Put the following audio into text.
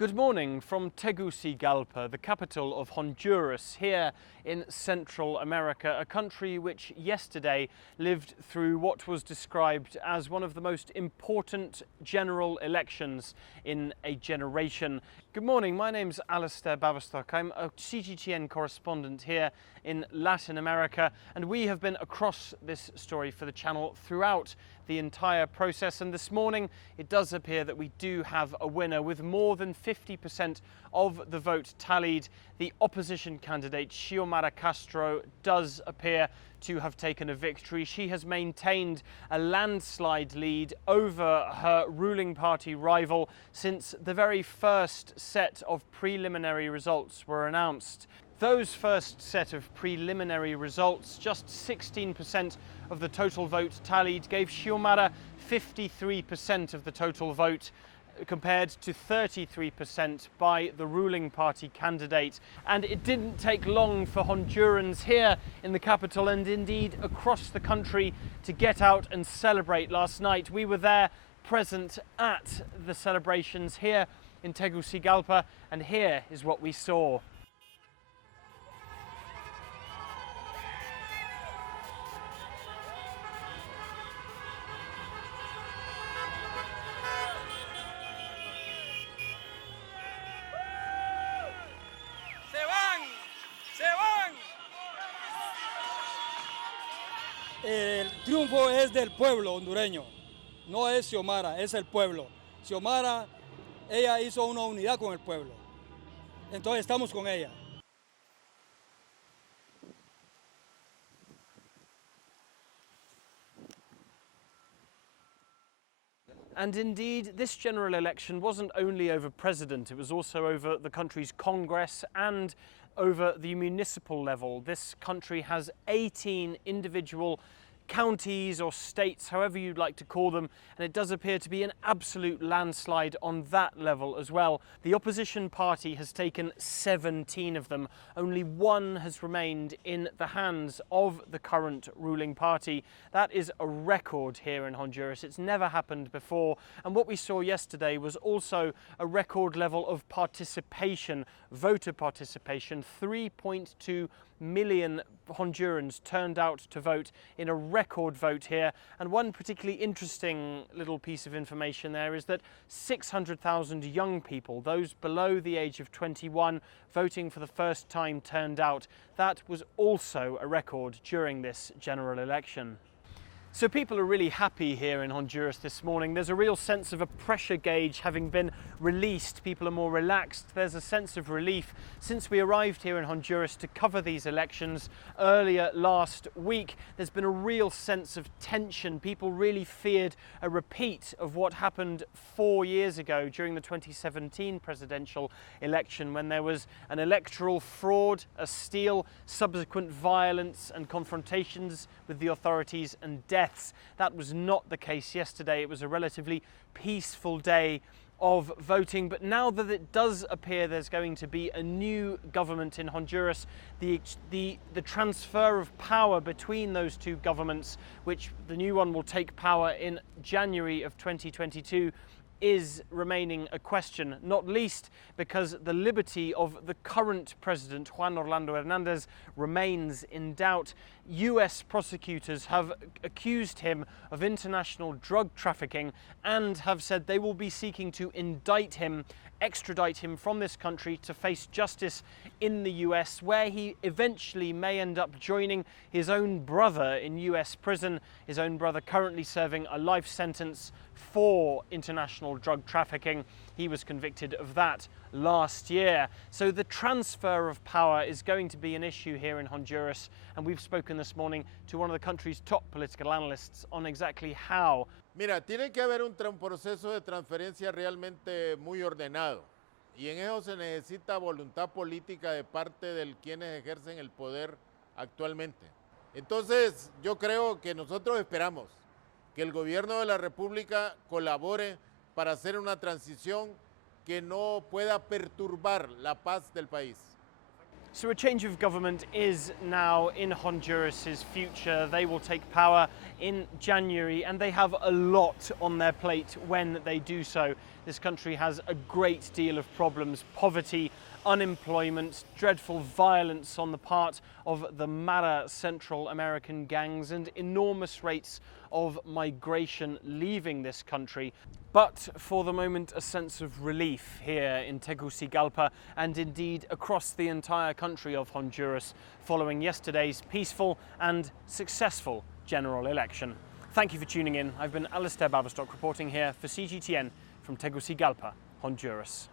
Good morning from Tegucigalpa, the capital of Honduras, here in Central America, a country which yesterday lived through what was described as one of the most important general elections in a generation. Good morning, my name's Alasdair Baverstock. I'm a CGTN correspondent here in Latin America, and we have been across this story for the channel throughout the entire process. And this morning it does appear that we do have a winner with more than 50% of the vote tallied. The opposition candidate Xiomara Castro does appear to have taken a victory. She has maintained a landslide lead over her ruling party rival since the very first set of preliminary results were announced. Those first set of preliminary results, just 16% of the total vote tallied, gave Xiomara 53% of the total vote, compared to 33% by the ruling party candidate. And it didn't take long for Hondurans here in the capital and indeed across the country to get out and celebrate last night. We were there present at the celebrations here in Tegucigalpa, and here is what we saw. El triunfo es del pueblo hondureño, no es Xiomara, es el pueblo. Xiomara, ella hizo una unidad con el pueblo, entonces estamos con ella. And indeed, this general election wasn't only over president, it was also over the country's Congress and over the municipal level. This country has 18 individual counties or states, however you'd like to call them, and it does appear to be an absolute landslide on that level as well. The opposition party has taken 17 of them. Only one has remained in the hands of the current ruling party. That is a record here in Honduras. It's never happened before. And what we saw yesterday was also a record level of participation, voter participation. 3.2 million Hondurans turned out to vote in a record vote here. And one particularly interesting little piece of information there is that 600,000 young people, those below the age of 21, voting for the first time turned out. That was also a record during this general election. So people are really happy here in Honduras this morning. There's a real sense of a pressure gauge having been released. People are more relaxed. There's a sense of relief. Since we arrived here in Honduras to cover these elections earlier last week, there's been a real sense of tension. People really feared a repeat of what happened 4 years ago during the 2017 presidential election, when there was an electoral fraud, a steal, subsequent violence and confrontations with the authorities and deaths. That was not the case yesterday. It was a relatively peaceful day of voting, but now that it does appear there's going to be a new government in Honduras, the transfer of power between those two governments, which the new one will take power in January of 2022, is remaining a question, not least because the liberty of the current president, Juan Orlando Hernandez, remains in doubt. US prosecutors have accused him of international drug trafficking and have said they will be seeking to indict him, extradite him from this country to face justice in the US, where he eventually may end up joining his own brother in US prison, his own brother currently serving a life sentence for international drug trafficking. He was convicted of that last year. So the transfer of power is going to be an issue here in Honduras, and we've spoken this morning to one of the country's top political analysts on exactly how. Mira, tiene que haber un proceso de transferencia realmente muy ordenado, y en eso se necesita voluntad política de parte de quienes ejercen el poder actualmente. Entonces, yo creo que nosotros esperamos que el gobierno de la República colabore para hacer una transición que no pueda perturbar la paz del país. So a change of government is now in Honduras's future. They will take power in January and they have a lot on their plate when they do so. This country has a great deal of problems: poverty, unemployment, dreadful violence on the part of the Mara Central American gangs, and enormous rates of migration leaving this country. But for the moment, a sense of relief here in Tegucigalpa and indeed across the entire country of Honduras following yesterday's peaceful and successful general election. Thank you for tuning in. I've been Alasdair Baverstock reporting here for CGTN from Tegucigalpa, Honduras.